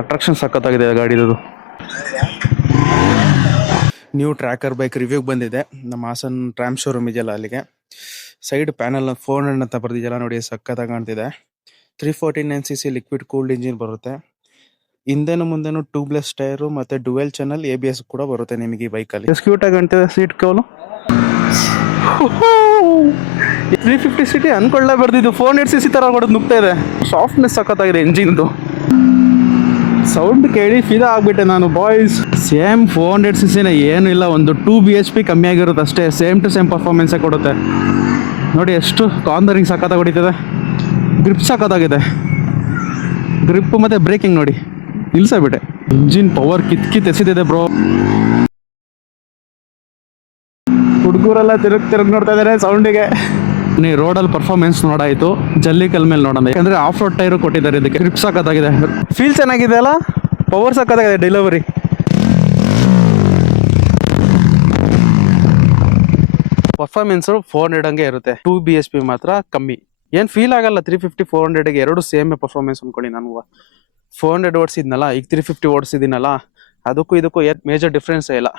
Attraction ಸಖತ್ತಾಗಿದೆ ಗಾಡಿದು. New tracker bike review ಬಂದಿದೆ. ನಮ್ಮ ಹಾಸನ್ ಟ್ರಾಮ್ ಶೋರೂಮ್ ಇದೆಯಲ್ಲ ಅಲ್ಲಿಗೆ. ಸೈಡ್ ಪ್ಯಾನಲ್ 400 ಅಂತ ಬರ್ದಿದೆಯಲ್ಲ ನೋಡಿ, ಸಖತ್ತಾಗಿ ಕಾಣ್ತಿದೆ. 349cc ಲಿಕ್ವಿಡ್ ಕೂಲ್ಡ್ ಇಂಜಿನ್ ಬರುತ್ತೆ. ಹಿಂದೆನು ಮುಂದೆನು ಟ್ಯೂಬ್ಲೆಸ್ ಟೈರು ಮತ್ತೆ ಡುವೆಲ್ ಚಾನಲ್ ABS ಕೂಡ ಬರುತ್ತೆ ನಿಮಗೆ ಈ ಬೈಕಲ್ಲಿ. ಎಷ್ಟು ಕ್ಯೂಟ್ ಆಗಿ ಕಾಣ್ತಿದೆ ಸೀಟ್ ಕವಲು. 350cc ಅನ್ಕೊಳ್ಳೇ ಬರ್ದಿದ್ದು 400cc ತರ ಹೊಡೆದು ನುಗ್ತಾ ಇದೆ. ಸಾಫ್ಟ್ನೆಸ್ ಸಖತ್ತಾಗಿದೆ ಇಂಜಿನ್ದು. ಸೌಂಡ್ ಕೇಳಿ ಫಿದಾ ಆಗ್ಬಿಟ್ಟೆ ನಾನು ಬಾಯ್ಸ್. ಸೇಮ್ 400cc ಏನು ಇಲ್ಲ, ಒಂದು 2 BHP ಕಮ್ಮಿ ಆಗಿರುತ್ತೆ ಅಷ್ಟೇ. ಸೇಮ್ ಟು ಸೇಮ್ ಪರ್ಫಾರ್ಮೆನ್ಸೇ ಕೊಡುತ್ತೆ ನೋಡಿ. ಎಷ್ಟು ಕಾರ್ನರಿಂಗ್ ಸಖತ್ತಾಗಿ ಹೊಡಿತದೆ. ಗ್ರಿಪ್ ಸಖತ್ತಾಗಿದೆ. ಗ್ರಿಪ್ ಮತ್ತೆ ಬ್ರೇಕಿಂಗ್ ನೋಡಿ, ನಿಲ್ಸಬಿಟ್ಟೆ. ಇಂಜಿನ್ ಪವರ್ ಕಿತ್ ಎಸಿದಿದೆ ಬ್ರೋ. ಹುಡುಗರೆಲ್ಲ ತಿರುಗ್ ನೋಡ್ತಾ ಇದಾರೆ ಸೌಂಡಿಗೆ. ನೀ ರೋಡಲ್ಲಿ ಪರ್ಫಾರ್ಮೆನ್ಸ್ ನೋಡಾಯ್ತು, ಜಲ್ಲಿ ಕಲ್ ಮೇಲೆ ನೋಡೋಣ. ಯಾಕಂದ್ರೆ ಆಫ್ ರೋಡ್ ಟೈರು ಕೊಟ್ಟಿದ್ದಾರೆ ಇದಕ್ಕೆ. ಗ್ರಿಪ್ ಸಖತ್ತಾಗಿದೆ, ಫೀಲ್ ಚೆನ್ನಾಗಿದೆ ಅಲ್ಲ, ಪವರ್ ಸಖತ್ತಾಗಿದೆ. ಡೆಲಿವರಿ ಪರ್ಫಾರ್ಮೆನ್ಸ್ 400 ಹಂಗೆ ಇರುತ್ತೆ. 2 BHP ಮಾತ್ರ ಕಮ್ಮಿ. ಏನ್ ಫೀಲ್ ಆಗಲ್ಲ. 350 400ಗೆ ಎರಡು ಸೇಮ್ ಪರ್ಫಾರ್ಮೆನ್ಸ್ ಅನ್ಕೊಳ್ಳಿ. ನಾನು 400 ಓಡಿಸಿದ್ನಲ್ಲ, ಈಗ 350 ಓಡಿಸಿದ್ದೀನಲ್ಲ, ಅದಕ್ಕೂ ಇದಕ್ಕೂ ಮೇಜರ್ ಡಿಫ್ರೆನ್ಸ್ ಇಲ್ಲ.